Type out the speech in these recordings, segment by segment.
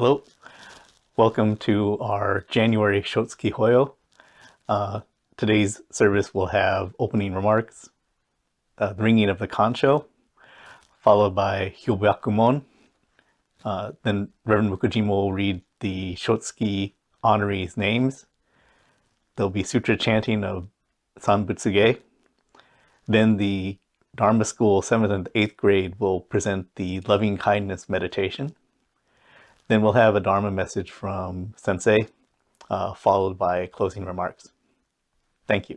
Hello, welcome to our January Shotsuki Hoyo. Today's service will have opening remarks, the ringing of the kancho, followed by Hyobyakumon. Then Reverend Mukojima will read the Shotsuki honorees' names. There'll be sutra chanting of Sanbutsuge. Then the Dharma School 7th and 8th grade will present the loving kindness meditation. Then we'll have a Dharma message from Sensei, followed by closing remarks. Thank you.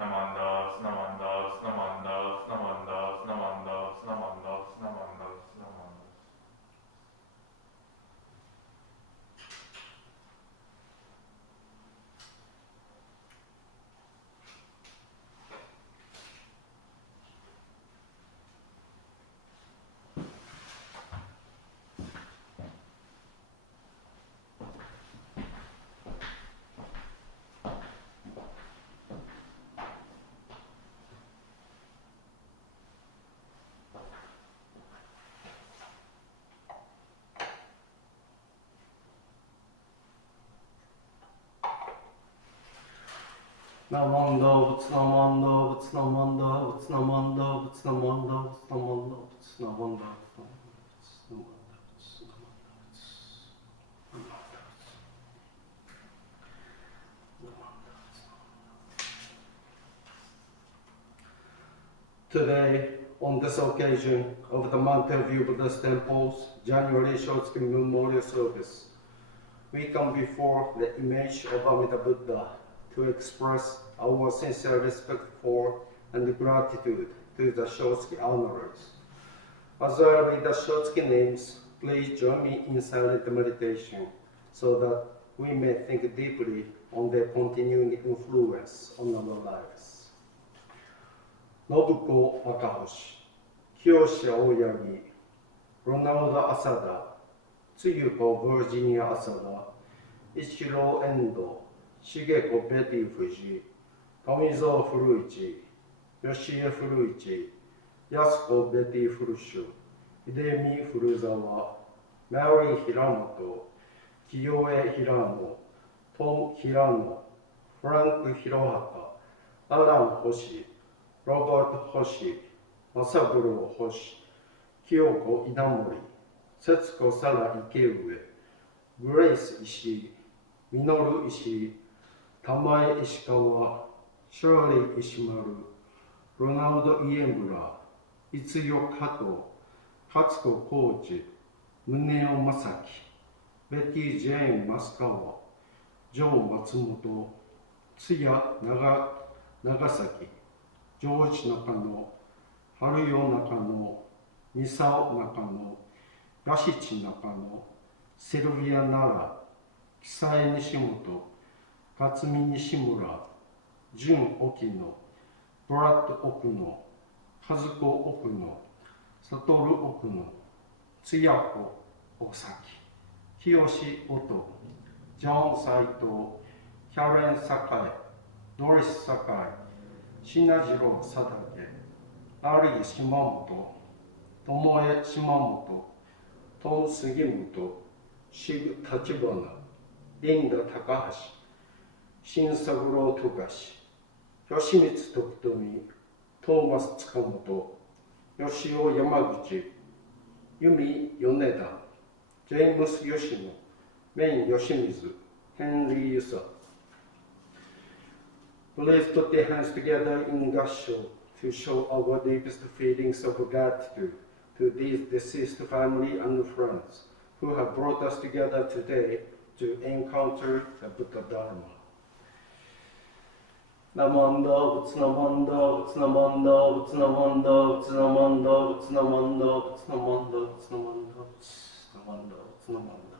Namanda, Namanda, Namanda, Namanda, Namanda, Namanda, Namanda, Today, on this occasion of the Mountain View Buddhist Temple's January Shotsuki Memorial Service, we come before the image of Amida Buddha to express our sincere respect for and gratitude to the Shotsuki Honorees. As I read the Shotsuki names, please join me in silent meditation so that we may think deeply on their continuing influence on our lives. Nobuko Akahoshi, Kiyoshi Aoyagi, Ronaldo Asada, Tsuyuko Virginia Asada, Ichiro Endo, Shigeko Betty Fuji, Tomizo Furuichi, Yoshie Furuichi, Yasuko Betty Furushu, Hidemi Furuzawa, Mary Hiramoto, Kiyoe Hirano, Tom Hirano, Frank Hirohata, Alan Hoshi, Robert Hoshi, Masaburo Hoshi, Kyoko Inamori, Setsuko Sara Ikeue, Grace Ishii, Minoru Ishii, Tamae Ishikawa, Shirley Ishimaru, Ronaldo Iemura, Itsuyo Kato, Katsuko Kochi, Muneo Masaki, Betty Jane Masukawa, Joe Matsumoto, Tsuya Nagasaki, George Nakano, Haruyo Nakano, Misao Nakano, Yashichi Nakano, Sylvia Nara, Kisae Nishimoto, Katsumi Nishimura, Jun Okino, Brad Okuno, Kazuko Okuno, Satoru Okuno, Tsuyako Osaki, Kiyoshi Oto, John Saito, Karen Sakai, Doris Sakai, Shinajiro Sadake, Ari Shimamoto, Tomoe Shimamoto, Tom Sugimoto, Shibu Tachibana, Linda Takahashi, Shinsaguro Togashi, Yoshimitsu Tokutomi, Thomas Tsukamoto, Yoshio Yamaguchi, Yumi Yoneda, James Yoshino, Mein Yoshimizu, Henry Yusa. Please put your hands together in Gassho to show our deepest feelings of gratitude to these deceased family and friends who have brought us together today to encounter the Buddha Dharma. Namanda, Vutsanamanda, Vutsanamanda, Vutsanamanda, Vutsanamanda, Vutsanamanda, Vutsanamanda, Vutsanamanda, Vutsanamanda, Vutsanamanda.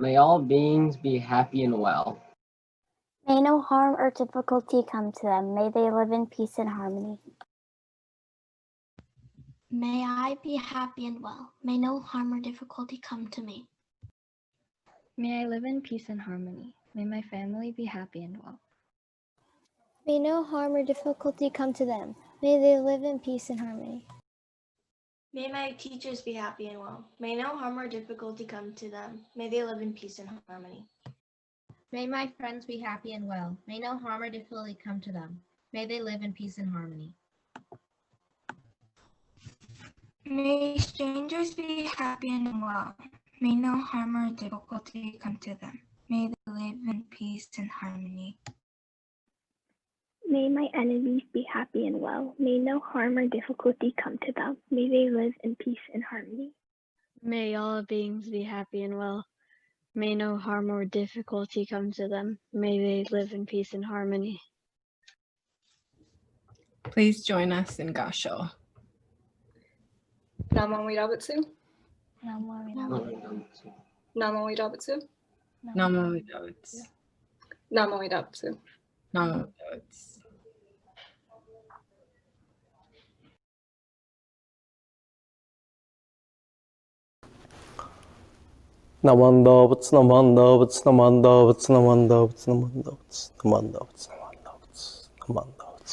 May all beings be happy and well. May no harm or difficulty come to them. May they live in peace and harmony. May I be happy and well. May no harm or difficulty come to me. May I live in peace and harmony. May my family be happy and well. May no harm or difficulty come to them. May they live in peace and harmony. May my teachers be happy and well. May no harm or difficulty come to them. May they live in peace and harmony. May my friends be happy and well. May no harm or difficulty come to them. May they live in peace and harmony. May strangers be happy and well. May no harm or difficulty come to them. May they live in peace and harmony. May my enemies be happy and well. May no harm or difficulty come to them. May they live in peace and harmony. May all beings be happy and well. May no harm or difficulty come to them. May they live in peace and harmony. Please join us in Gasho. Namo Midabutsu. Namo Midabutsu. Namo Midabutsu. Namo Midabutsu. Namo Midabutsu. Namo Midabutsu. Namandavats, namandavats, namandavats, namandavats, namandavats, namandavats, namandavats, namandavats.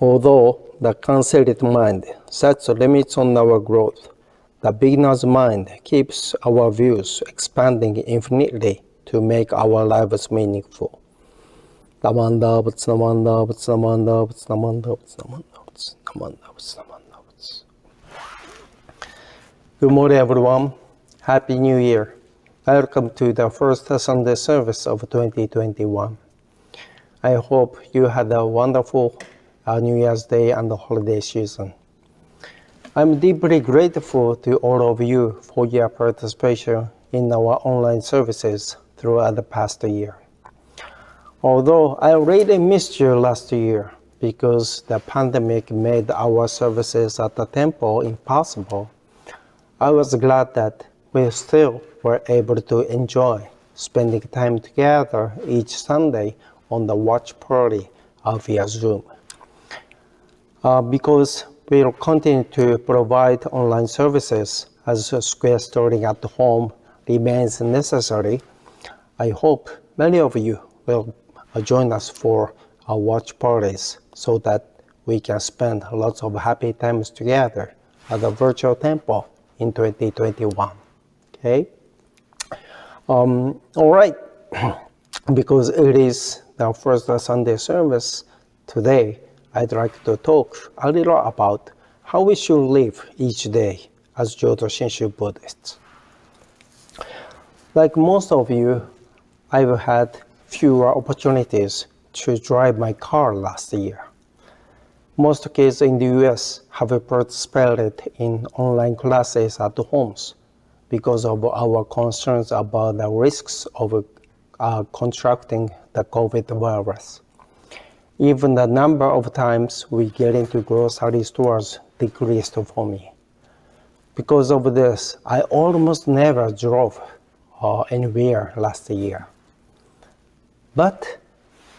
Although the cancelled mind sets limits on our growth, the beginner's mind keeps our views expanding infinitely to make our lives meaningful. Namandavats, namandavats, namandavats, namandavats, namandavats, namandavats, namandavats. Good morning, everyone. Happy New Year. Welcome to the first Sunday service of 2021. I hope you had a wonderful New Year's Day and the holiday season. I'm deeply grateful to all of you for your participation in our online services throughout the past year. Although I really missed you last year because the pandemic made our services at the temple impossible, I was glad that we still were able to enjoy spending time together each Sunday on the watch party via Zoom. Because we'll continue to provide online services as square storing at home remains necessary, I hope many of you will join us for our watch parties so that we can spend lots of happy times together at the virtual temple in 2021. Okay? All right. Because it is the first Sunday service today, I'd like to talk a little about how we should live each day as Jodo Shinshu Buddhists. Like most of you, I've had fewer opportunities to drive my car last year. Most kids in the US have participated in online classes at homes because of our concerns about the risks of contracting the COVID virus. Even the number of times we get into grocery stores decreased for me. Because of this, I almost never drove anywhere last year. But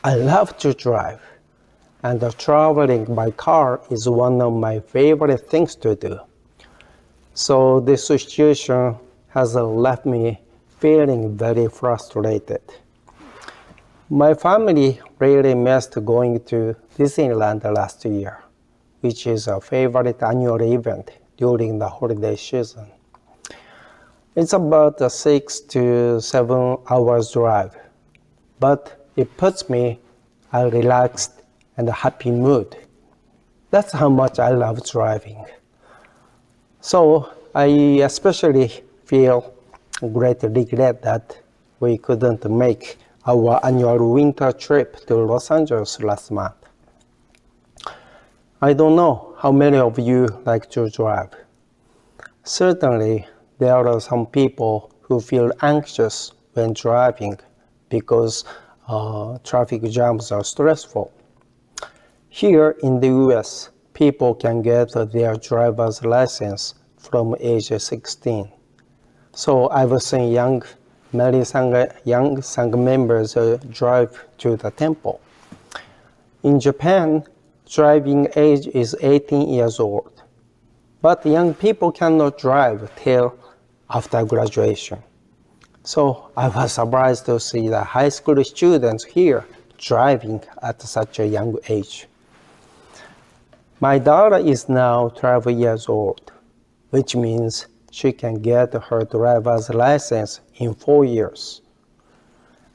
I love to drive, and traveling by car is one of my favorite things to do. So this situation has left me feeling very frustrated. My family really missed going to Disneyland last year, which is a favorite annual event during the holiday season. It's about a 6 to 7 hours drive, but it puts me in a relaxed and happy mood. That's how much I love driving. So I especially feel great regret that we couldn't make our annual winter trip to Los Angeles last month. I don't know how many of you like to drive. Certainly, there are some people who feel anxious when driving because traffic jams are stressful. Here in the US, people can get their driver's license from age 16. So I've seen many young Sangha members drive to the temple. In Japan, driving age is 18 years old. But young people cannot drive till after graduation. So I was surprised to see the high school students here driving at such a young age. My daughter is now 12 years old, which means she can get her driver's license in 4 years.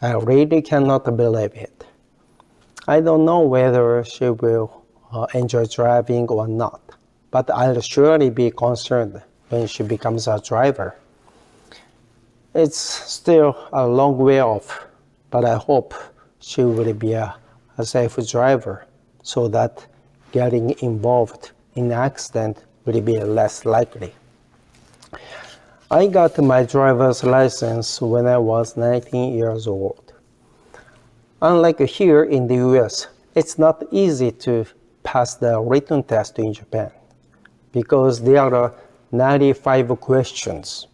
I really cannot believe it. I don't know whether she will enjoy driving or not, but I'll surely be concerned when she becomes a driver. It's still a long way off, but I hope she will be a safe driver so that getting involved in an accident will be less likely. I got my driver's license when I was 19 years old. Unlike here in the US, it's not easy to pass the written test in Japan because there are 95 questions,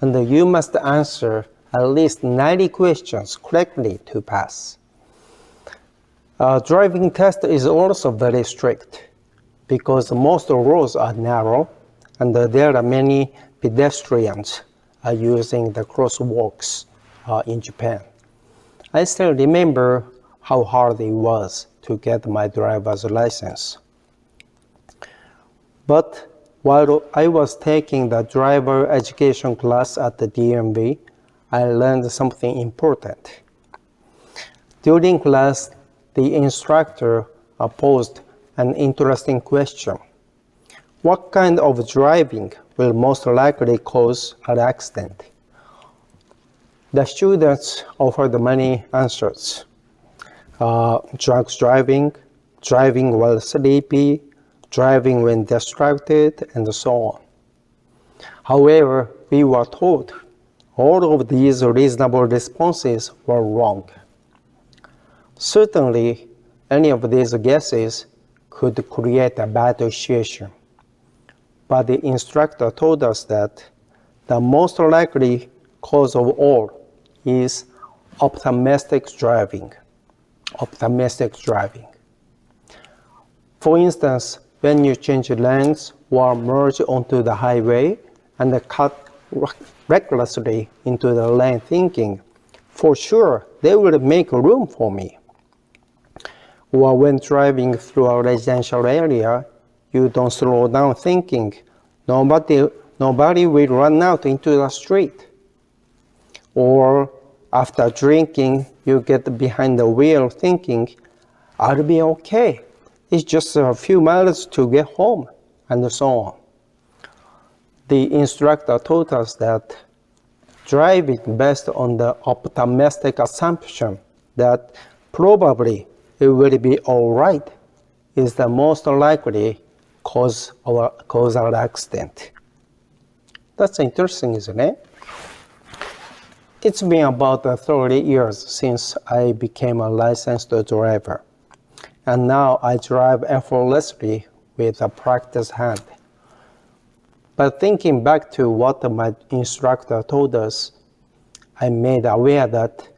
and you must answer at least 90 questions correctly to pass. Driving test is also very strict because most roads are narrow and there are many pedestrians using the crosswalks in Japan. I still remember how hard it was to get my driver's license. But while I was taking the driver education class at the DMV, I learned something important. During class, the instructor posed an interesting question. What kind of driving will most likely cause an accident? The students offered many answers. Drunk driving, driving while sleepy, driving when distracted, and so on. However, we were told all of these reasonable responses were wrong. Certainly, any of these guesses could create a bad situation. But the instructor told us that the most likely cause of all is optimistic driving. Optimistic driving. For instance, when you change lanes or merge onto the highway and cut recklessly into the lane thinking, for sure, they will make room for me. Or when driving through a residential area, you don't slow down thinking, nobody will run out into the street. Or after drinking, you get behind the wheel thinking, I'll be okay. It's just a few miles to get home, and so on. The instructor told us that driving based on the optimistic assumption that probably it will be all right is the most likely cause an accident. That's interesting, isn't it? It's been about 30 years since I became a licensed driver, and now I drive effortlessly with a practiced hand. But thinking back to what my instructor told us, I'm made aware that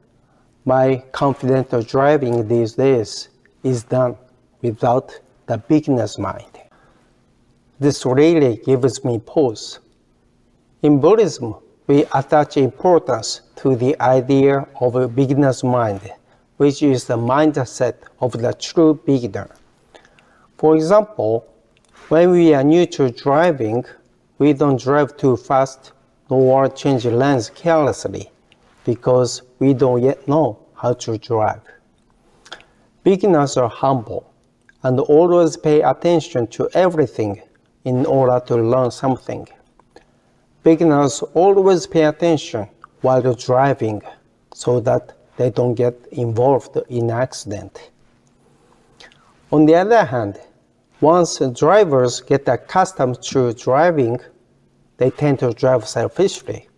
my confident driving these days is done without the beginner's mind. This really gives me pause. In Buddhism, we attach importance to the idea of a beginner's mind, which is the mindset of the true beginner. For example, when we are new to driving, we don't drive too fast nor change lanes carelessly because we don't yet know how to drive. Beginners are humble and always pay attention to everything in order to learn something. Beginners always pay attention while driving so that they don't get involved in an accident. On the other hand, once drivers get accustomed to driving, they tend to drive selfishly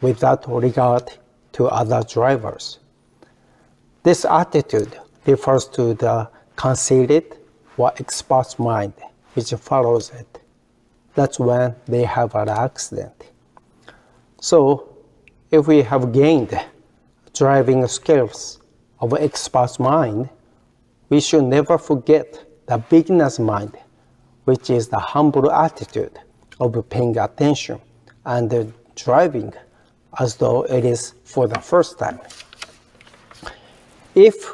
without regard to other drivers. This attitude refers to the conceited or expert mind which follows it. That's when they have an accident. So, if we have gained driving skills of expert mind, we should never forget the beginner's mind, which is the humble attitude of paying attention and driving as though it is for the first time. If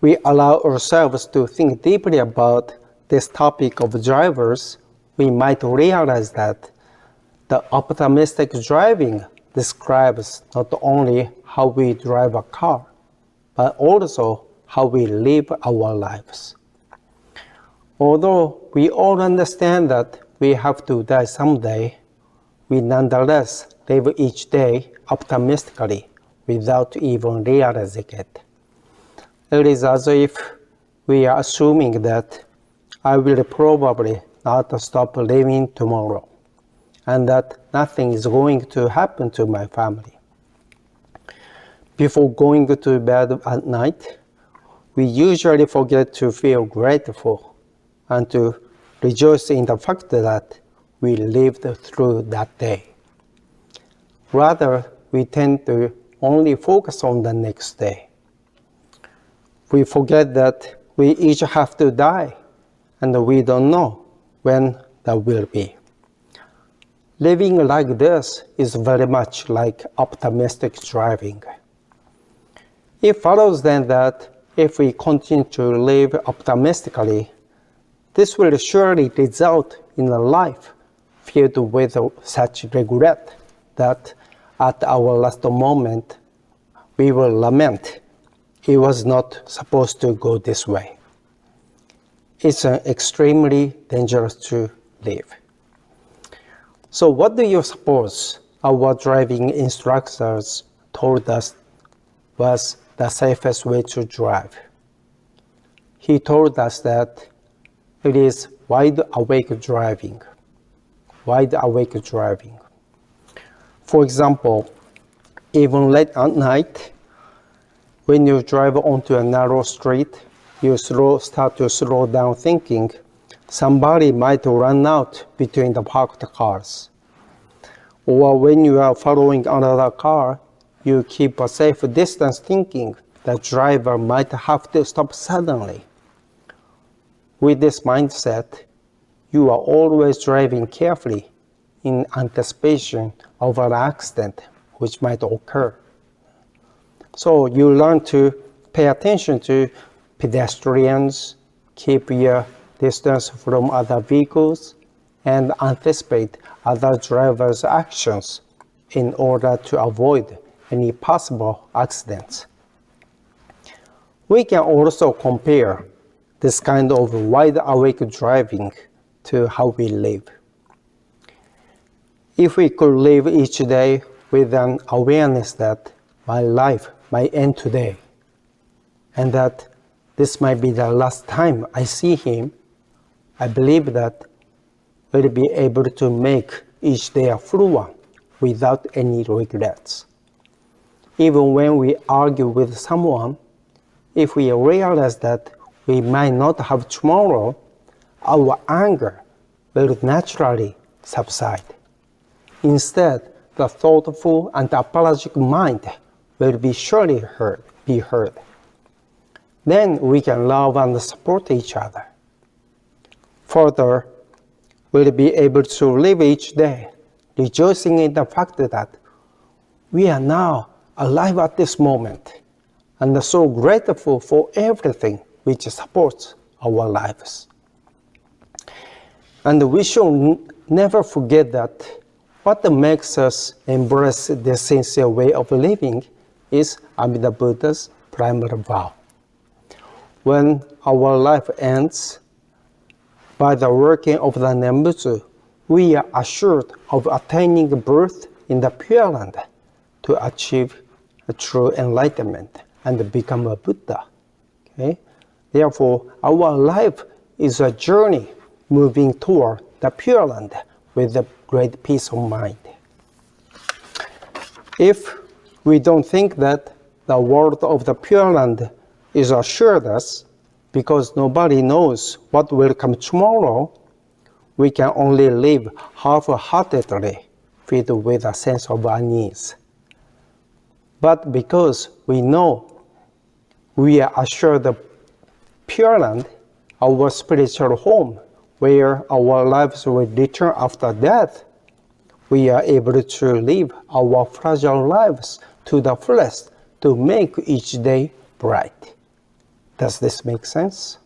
we allow ourselves to think deeply about this topic of drivers, we might realize that the optimistic driving describes not only how we drive a car, but also how we live our lives. Although we all understand that we have to die someday, we nonetheless live each day optimistically without even realizing it. It is as if we are assuming that I will probably not stop living tomorrow, and that nothing is going to happen to my family. Before going to bed at night, we usually forget to feel grateful and to rejoice in the fact that we lived through that day. Rather, we tend to only focus on the next day. We forget that we each have to die, and we don't know when that will be. Living like this is very much like optimistic driving. It follows then that if we continue to live optimistically, this will surely result in a life filled with such regret that at our last moment we will lament it was not supposed to go this way. It's extremely dangerous to live. So what do you suppose our driving instructors told us was the safest way to drive? He told us that it is wide awake driving. Wide awake driving. For example, even late at night, when you drive onto a narrow street, you start to slow down thinking somebody might run out between the parked cars. Or when you are following another car, you keep a safe distance thinking the driver might have to stop suddenly. With this mindset, you are always driving carefully in anticipation of an accident which might occur. So you learn to pay attention to pedestrians, keep your distance from other vehicles, and anticipate other drivers' actions in order to avoid any possible accidents. We can also compare this kind of wide awake driving to how we live. If we could live each day with an awareness that my life might end today, and that this might be the last time I see him, I believe that we'll be able to make each day a full one without any regrets. Even when we argue with someone, if we realize that we might not have tomorrow, our anger will naturally subside. Instead, the thoughtful and apologetic mind will be surely be heard. Then we can love and support each other. Further, we'll be able to live each day rejoicing in the fact that we are now alive at this moment and are so grateful for everything which supports our lives. And we should never forget that what makes us embrace this sincere way of living is Amida Buddha's primary vow. When our life ends, by the working of the Nembutsu, we are assured of attaining birth in the Pure Land to achieve a true enlightenment and become a Buddha. Okay? Therefore, our life is a journey moving toward the Pure Land with a great peace of mind. If we don't think that the world of the Pure Land is assured us, because nobody knows what will come tomorrow, we can only live half-heartedly, filled with a sense of unease. But because we know we are assured the Pure Land, our spiritual home, where our lives will return after death, we are able to live our fragile lives to the fullest to make each day bright. Does this make sense?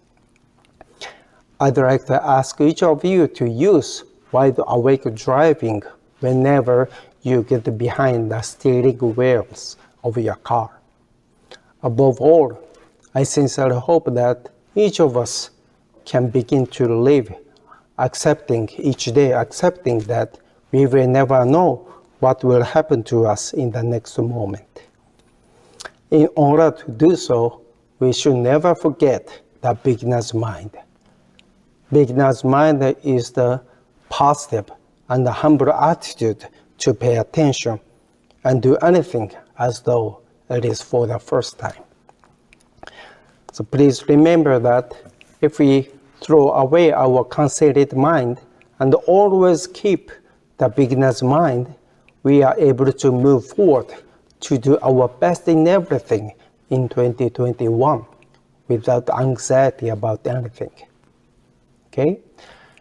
I'd like to ask each of you to use wide awake driving whenever you get behind the steering wheels of your car. Above all, I sincerely hope that each of us can begin to live accepting each day, accepting that we will never know what will happen to us in the next moment. In order to do so, we should never forget the beginner's mind. Beginner's mind is the positive and the humble attitude to pay attention and do anything as though it is for the first time. So please remember that if we throw away our conceited mind and always keep the beginner's mind, we are able to move forward to do our best in everything in 2021 without anxiety about anything. Okay?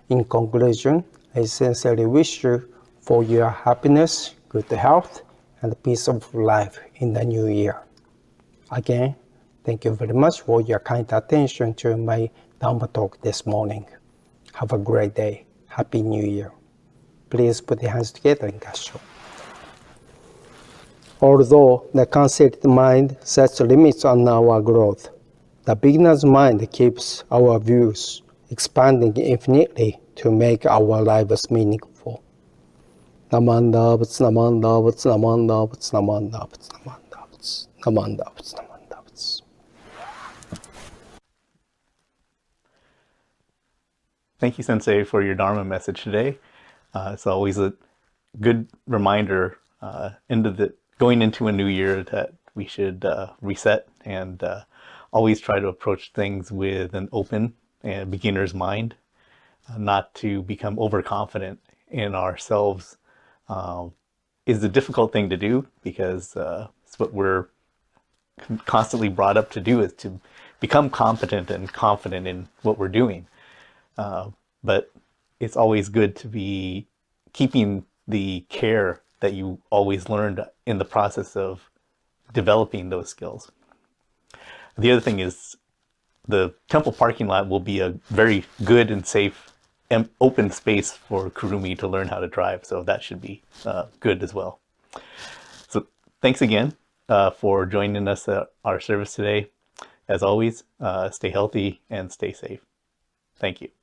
In conclusion, I sincerely wish you for your happiness, good health, and peace of life in the new year. Again, thank you very much for your kind attention to my Dharma talk this morning. Have a great day. Happy New Year. Please put your hands together in Gassho. Although the conceited mind sets limits on our growth, the beginner's mind keeps our views expanding infinitely to make our lives meaningful. Namandavats, namandavats, namandavats, namandavats, namandavats, namandavats, namandavats. Thank you, Sensei, for your Dharma message today. It's always a good reminder going into a new year that we should reset and always try to approach things with an open and beginner's mind, not to become overconfident in ourselves. Is a difficult thing to do because it's what we're constantly brought up to do, is to become competent and confident in what we're doing. But it's always good to be keeping the care that you always learned in the process of developing those skills. The other thing is the temple parking lot will be a very good and safe and open space for Kurumi to learn how to drive, so that should be good as well. So thanks again for joining us at our service today. As always, stay healthy and stay safe. Thank you.